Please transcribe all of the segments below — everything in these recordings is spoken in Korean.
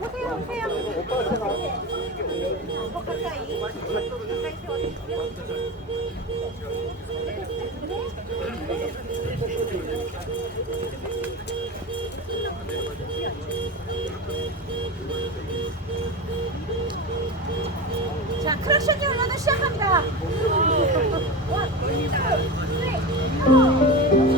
오세요, 오세요. 더 가까이. 가까이 세워주시고요. 자, 크러쉬 올라는 시작합니다. 어. 어. 원, 투, 쓰리, 포.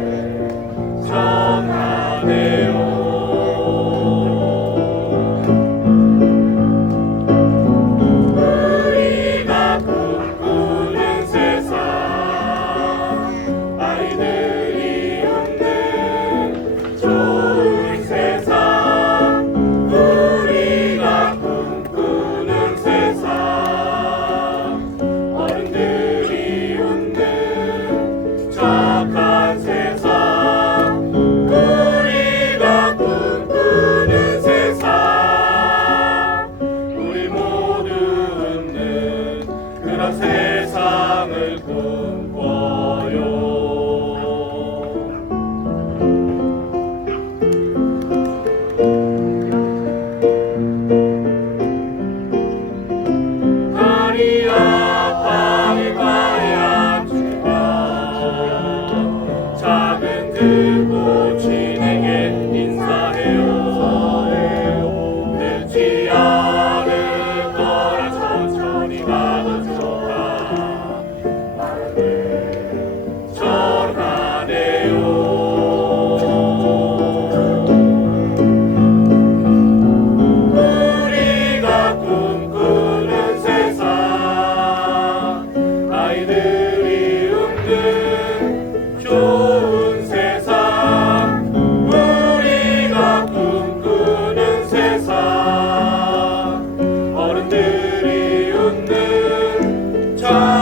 prazer. Bye.